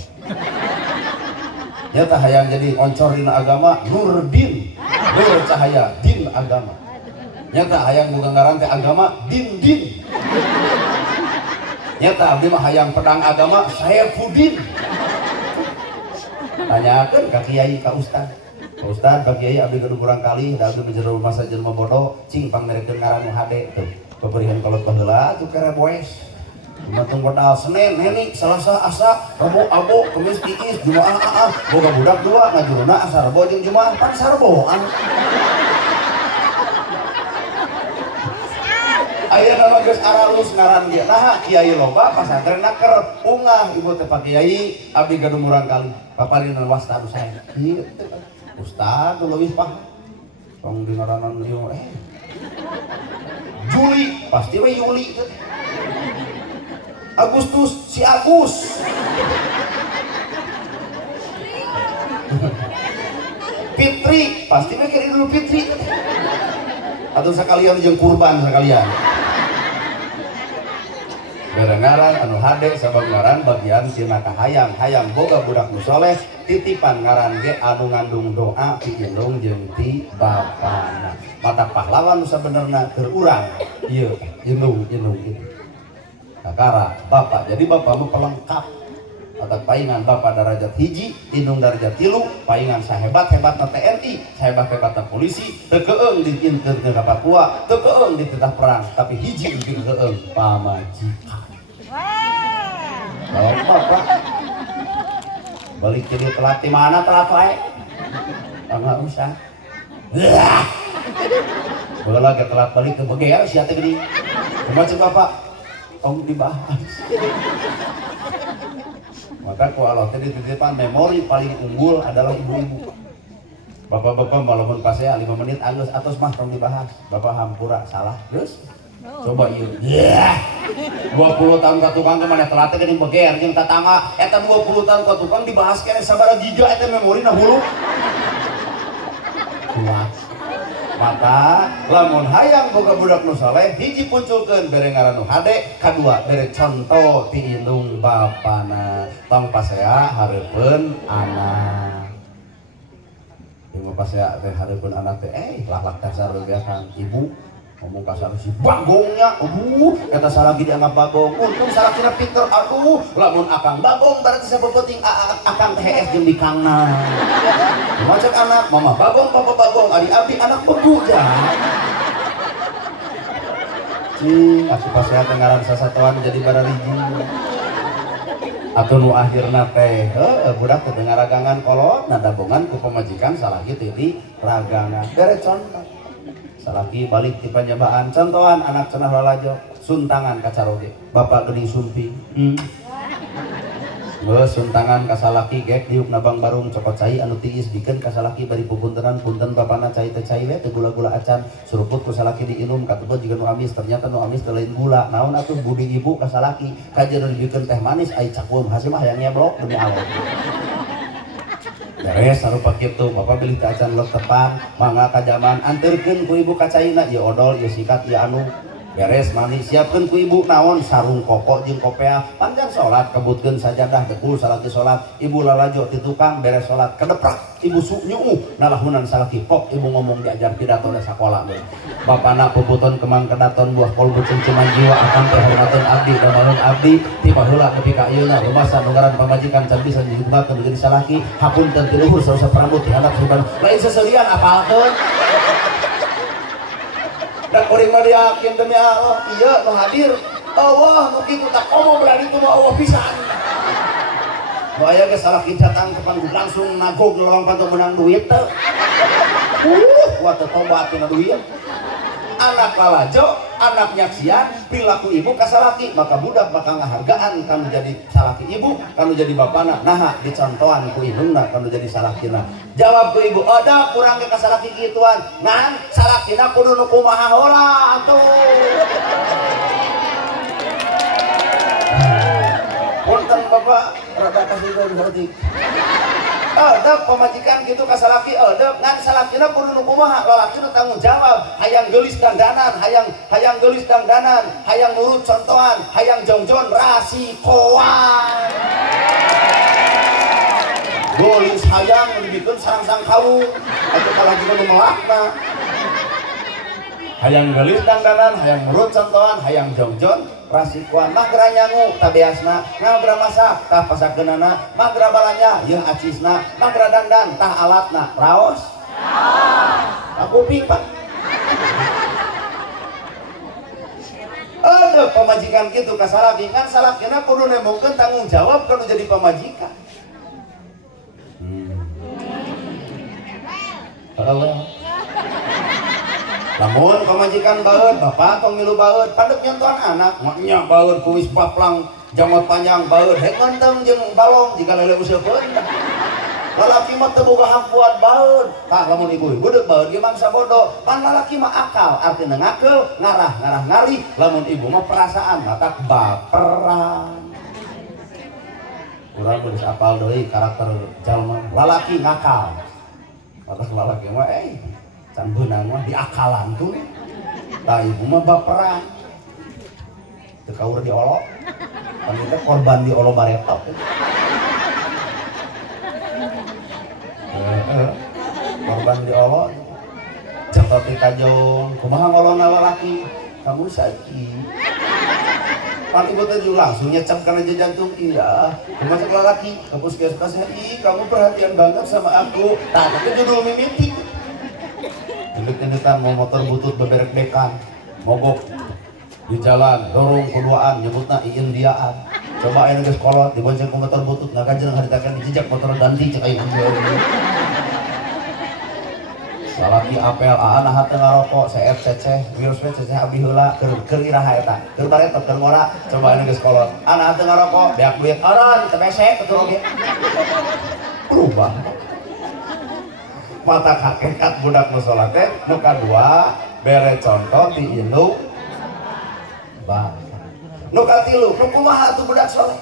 nya tah hayang jadi oncor dina agama Nurdin nur cahaya din agama nya tah hayang boga ngaran teh agama din nya tah abdi mah hayang pedang agama Saifuddin tanyakeun ka kiai ka ustad Ustaz, Pak Kiai abdi kudu kurang kali, da abdi menjero masa jelema bodoh, cing pangmerekeun ngaran nu hade tuh. Paberihan kolot baheula tuh kere boes. Matung modal Senin heni Selasa asa Rabu abo Kamis iis Jumaah boga budak dua ngajuruna asa Rebo jeung Jumaah pan sarboan. Ayeuna mah geus aralus ngaran dia nah kiai loba pasantren keur ungah ibu teh Pak Kiai abdi gadumurang kali paparinna wasta anu saya kieu ustad leuwih paham tong dinaranan ieu Juli pasti we Yuli Agustus si Agus Fitri pasti we keur Idul Fitri atau sekalian jeung kurban sekalian berengaran anu hade sabab ngaran bagian tina kahayang hayang boga budak nu soleh titipan ngaran ge anu ngandung doa ti indung jeung ti bapana mata pahlawan nu sabenerna keur urang ieu indung gitu kakara bapak jadi bapak mah pelengkap atak paingan bapak derajat hiji indung derajat 3 paingan sahebat-hebatna TNI sahebat-hebatna polisi teu keung diinteun ke Papua teu keung di titah perang tapi hiji jeung keung pamajikan. Kalau bapak balik jadi telat di mana telat wae enggak usah boleh lagi telat balik ke beger sia teh geuning kumaha bapak tong dibahas. Maka ku Allah tadi titipan memori paling unggul adalah ibu-ibu. Bapak-bapak walaupun pas ya 5 menit anggus atos mah tong dibahas. Bapak hampura salah terus coba ieu. 20 tahun ka tukang ke mana telat teh geuning beger jeung tatangga eta 20 tahun ka tukang dibahas keneh sabaraha giga eta memorina hulu. Kuat. Maka lamun hayang boga budak nu saleh hiji punculkeun bere ngaran nu hade kadua bere contoh ti indung bapana tong pasea hareupeun anak ieu pasea teh hareupeun anak teh laklak dasar bebeakan ibu ngomong kasar si bagongnya eta salagi dianggap bagong untung salakina pinter lamun akang bagong berarti sabebeting akang teh hees jeung di kangna macet anak mama bagong papa bagong ari abdi anak bebuja cing asup pasea teh ngaran sasatoan jadi barariji atuh nu akhirna teh budak teh ngaragangan kolot nadabongan ku pamajikan salagi titi ragangan bere contoh salaki balik ti panjabaan contohan anak cenah lalajo suntangan ka caroge bapak geuning sumping suntangan ka salaki gek diukna bang barung cokot cai anu tiis dikeun ka salaki bari pupuntenan punten bapana cai teh cai we teh gula-gula acan suruput ku salaki diinum katebut jiga nu amis ternyata nu amis teh lain gula naon atuh budi ibu ka salaki kajeun dibikeun teh manis ai cakum hasil mah hayang nyeblok demi Allah. Beres sarupa kitu bapak beli teh acan leuh tepan mangga ka jaman anterkeun ku ibu ka caina ieu odol ieu sikat ieu anu beres mani siapkeun ku ibu naon sarung koko jeung kopea panjang salat kebutkeun sajadah dekul salaki salat ibu lalajo ti tukang beres salat kedeprak ibu nyuuh nalahunan salaki pok ibu ngomong diajar pidato da sakola we bapana puputon kemang kedaton buah kolbu cengceman jiwa akan teh hormatun abdi da malun abdi ti baheula nepi ka ayeuna rumasa nugaran pamajikan can bisa dijumbakeun jadi salaki hapunten ti luhur sausah prambut ti anak suban lain seserian apalkeun dan orang mah yakin demi Allah iya nu hadir Allah nu kitu tak omong berani itu mah Allah pisan nu aya ge salaki datang ke panggung langsung nagog lawang pantau menang duit teh kuat tobat tina duit anak lalajo anak nyaksian perilaku ibu ka salaki maka budak bakal ngahargaan kanu jadi salaki ibu kanu jadi bapana naha dicontohan ku indungna kanu jadi salakina jawab ku ibu ada kurang ke ka salaki kituan nah salakina kudu nu kumaha heula atuh punten bapak rada kasih hati edep pamajikan gitu ka salaki edep ngan salakina kudu nu kumaha lalaki nu tanggung jawab hayang geulis dandanan hayang geulis dandanan hayang nurut contohan hayang jongjon rasikoan geulis hayang dibikeun sareng-sareng kawung atuh kalagi nu melakna hayang geulis dandanan hayang nurut contohan hayang jongjon rasikuan magra nyangu tabeasna ngagra masak tah pasakeunana magra balanya yeung acisna magra dandan tah alatna raos aku pipa Ada pemajikan gitu ka salaki kan salakina kudu nemongkeun tanggung jawab kalau jadi pemajikan. Lamun pemajikan baeud bapak tong milu baeud padek nyontohan anak nya baeud kuis baplang jamot panjang baeud hek ganteng jeung balong jika lele useupeun. Lalaki mah teu boga hampuan baeud. Tah lamun ibu deuk baeud ge mangsa bodoh. Pan lalaki mah akal, artina ngakeul, ngarah ngari. Lamun ibu mah perasaan, mata baperan. Urang geus apal deui karakter jalma. Lalaki ngakal. Padahal lalaki mah can beunang mah diakalan tuh. Tah ibu mah baperan. Teu kaur diolok. Pan teh korban diolok baretok. Korban diolok cetot di tajong kumaha ngolona lalaki kamu saiki pan ibu teh langsung nyecap karena jantung iya kumaha lalaki ke puskesmas kamu perhatian banget sama aku tak tapi judul mimiti induk-indukan mau motor butut beberek bekan mogok di jalan dorong keduaan nyebutna iin diaan coba ayeuna geus kolot dibonceng ku motor butut ngagajeung haritakeun dijejak motor ganti cek ayeuna lalaki apel aanaha teu ngarokok seet ceceh virus we ceceh abdi heula keur iraha eta keur baretot keur ngora coba ayeuna geus kolot aanaha teu ngarokok beak duit aran teu besek kitu oge berubah mata hakikat budak nu salat teh nu kadua bere contoh ti induk bapak nu katilu nu kumaha atuh budak saleh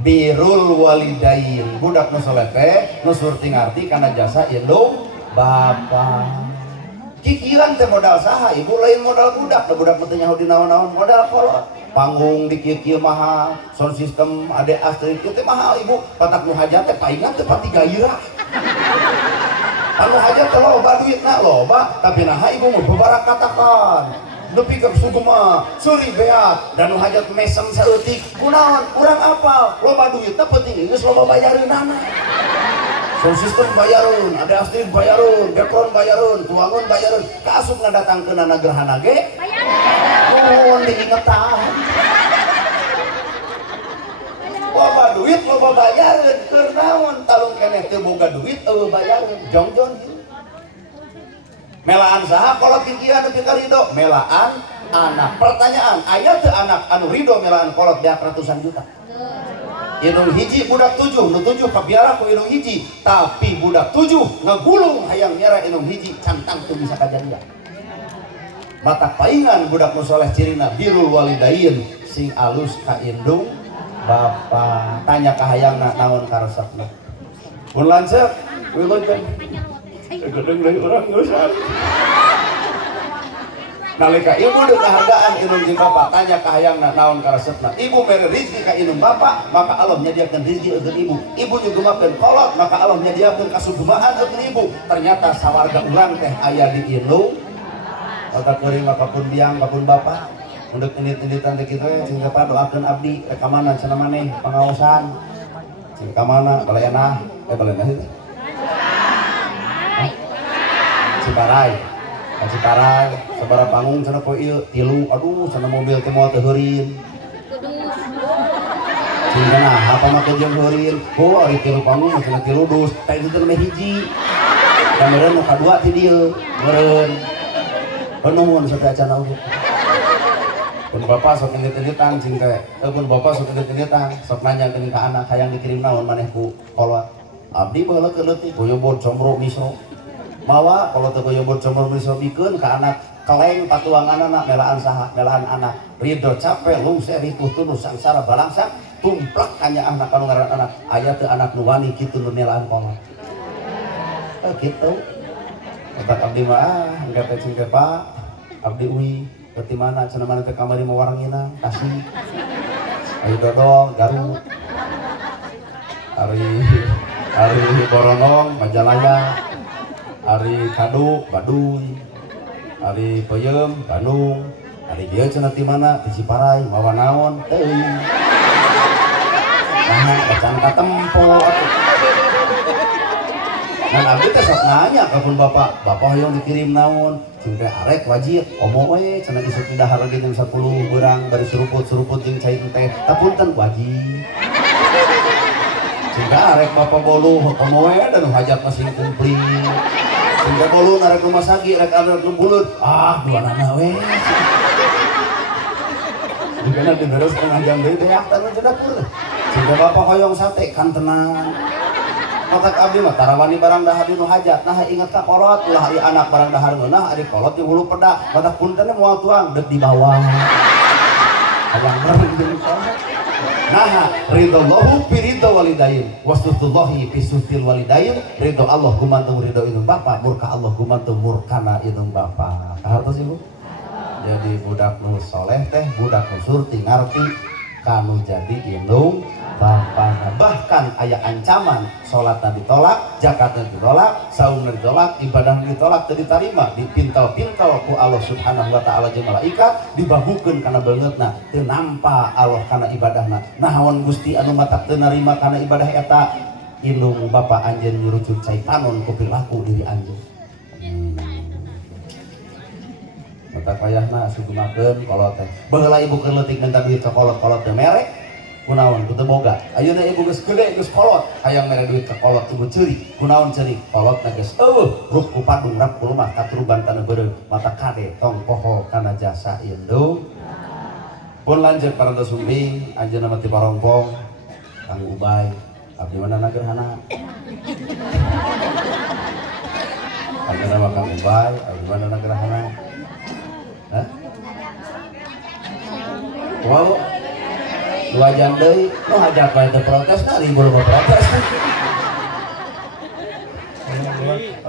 birrul walidain budak nu saleh teh nu surti ngarti kana jasa induk bapak kikiran teh modal saha ibu lain modal budak da budak teh nyaho di naon-naon modal kolot panggung di kieu mahal sound system ade astri kieu teh mahal ibu patak nu hajat teh paingan teh pati gairah anu hajat teh loba duitna loba tapi naha ibu mah babarakatakan nepi ka sugema seuri beat dan nu hajat mesem saeutik kunaon urang apal loba duitna penting geus loba bayareunana sound system bayareun ada astrid bayareun background bayareun tuangun bayareun kaasup ngadatangkeun na gerhana ge nuhun diingetan loba duit loba bayareun keur naon talung keneh teu boga duit eueuh bayareun jongjon kieu melaan saha kolot kikieu nepi ka ridho melaan anak pertanyaan aya teu anak anu ridho melaan kolot beak ratusan juta indung hiji budak 7 nu 7 kabiara ku indung hiji tapi budak 7 ngagulung hayang nyara indung hiji cantang teu bisa kajadian mata paingan budak nu saleh cirina birrul walidain sing alus ka indung bapa tanya ka hayangna naon karesepna mun lanceuk wilujeng gedeng deui urang geus nalika ibu deuk kahargaan indung jeung bapa tanya ka hayangna naon karesepna ibu mere rezeki ka indung bapa maka Allah nyadiakeun rezeki eukeun ibu ibu nyugemakeun kolot maka Allah nyadiakeun kasugemaan eukeun ibu ternyata sawarga urang teh aya di indung maka kuring apapun biang apapun bapa untuk indit-inditan teh kitu cing bapa doakeun abdi ka mana cenah maneh pangaosan cing ka mana baleena baleena itu Ciparai Ciparai sabaraha panggung cenah poe ieu 3 aduh cenah mobil teh moal teu heurin cing kana apa make jeung heurin ari 3 panggung cenah 3 dus teh itu teh hiji da meureun nu kadua ti dieu meureun nuhun sateu acan oge pun bapak sok indit-inditan cing teh pun bapak sok indit-inditan sok nanyakeun ka anak hayang dikirim naon maneh ku kolot abdi baheula keur leutik boyobod combro misro mawa kalau teu boyobod combro misro bikeun ka anak keleng patuanganna melaan saha melaan anak ridho capek lungser ripuh tuluy sangsara balangsak tumplek anya anak anu ngaran anak aya teu anak nu wani kitu nu melaan kolot kitu otak abdi mah engke teh cing teh Pak abdi uwi berarti mana cenah mana teh kamari mau warangina kasih ayo dodol Garut ari Boronong Majalaya ari Kadu Baduy ari Peuyeum Bandung ari dieu cenah ti mana ti Ciparai mawa naon teuing nah bacaan katempo Dan abdi teh sok nanya kapun bapak hoyong dikirim naon cing teh arek wajib omong we cenah isuk di dahar lagi jam 10 beurang bari suruput jeung cai teh tapunten wajib cing teh arek bapak bolu omong we dan hajat masing kumplit cing teh bolu arek rumah sagi arek bulut duanana we dikana diberes tengah jam deui teh aktan teh dapur cing teh bapak hoyong sate kan tenang kotak abdi mah tarawani barang dahar dinu hajat nah ingat ka kolot ulah ari anak barang dahar ngeunah ari kolot jeung hulu peda kotak punten moal tuang deuk di bawah hayang bareng jeung kolot nah ridallahu fi ridha walidain wasutullahi fi sutil walidain ridho Allah gumantung ridho indung bapa murka Allah gumantung murkana indung bapa hartos ibu jadi budak nu soleh teh budak nu surti ngarti kanu jadi indung bapana bahkan aya ancaman salatna ditolak zakatna ditolak saumna ditolak ibadah ditolak teu ditarima dipintal-pintal ku Allah Subhanahu wa taala jeung malaikat dibagukeun kana beungeutna teu nampa Allah kana ibadahna naon Gusti anu matak teu narima kana ibadah eta indung bapa anjeun nyurucut cai panon ku perilaku diri anjeun matak payahna sugumakeun kolot teh baheula ibu keur leutik minta duit ka kolot-kolot teh merek kunaon kudu boga ayeuna ibu geus gede geus kolot hayang mere duit ka kolot ibu ceuri kunaon ceuri kolotna geus ruh ku padung rap ku lemah katuruban tanah beureuh mata kade tong poho kana jasa indung pun lanjut parantos sumbing anjeunna mah ti parongpong Kang Ubay abdi mana nagerhana anjeunna mah Kang Ubay abdi mana nagerhana hah wow 2 jam deui nu hajat bae teu protes na ribul mah protes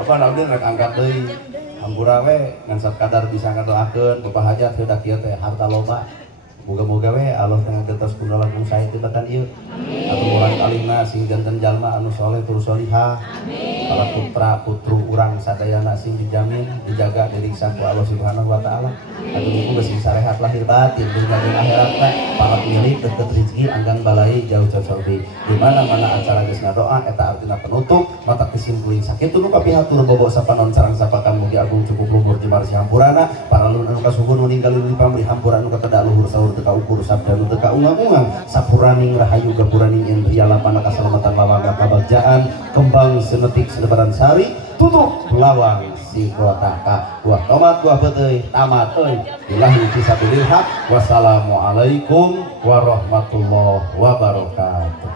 apa abdi rek angkat deui hampura we ngan sakadar bisa ngadoakeun bapak hajat heudak ieu teh harta loba moga-moga we Allah teh ngagetos kula langkung sae teh tekan ieu atuh urang kalihna sing janten jalma anu soleh tur solihah para putra putru urang sadayana sing dijamin dijaga diriksa ku Allah Subhanahu wa taala atuh muga sing sarehat lahir batin dunya jeung akhiratna para milik deukeut rezeki anggang balai jauh cocobi di mana-mana acara geus ngadoa eta artina penutup mata kesimpuling sakitu nu kapihatur bobo sapanon sareng sapakan mugi agung cukup luhur jemar si hampurana para lun anu kasuhun nu ninggal di pamri hampura anu katedak luhur saur teu kaukur sabda nu teu kaungang-ungang sapuraning rahayu gapuraning indria lapana kasalamatan lawang kabagjaan kembang senetik sedebaran sari tutup lawang si kotaka buah tomat buah beteuy tamat euy billahi fisabilillah wassalamualaikum warahmatullahi wabarakatuh.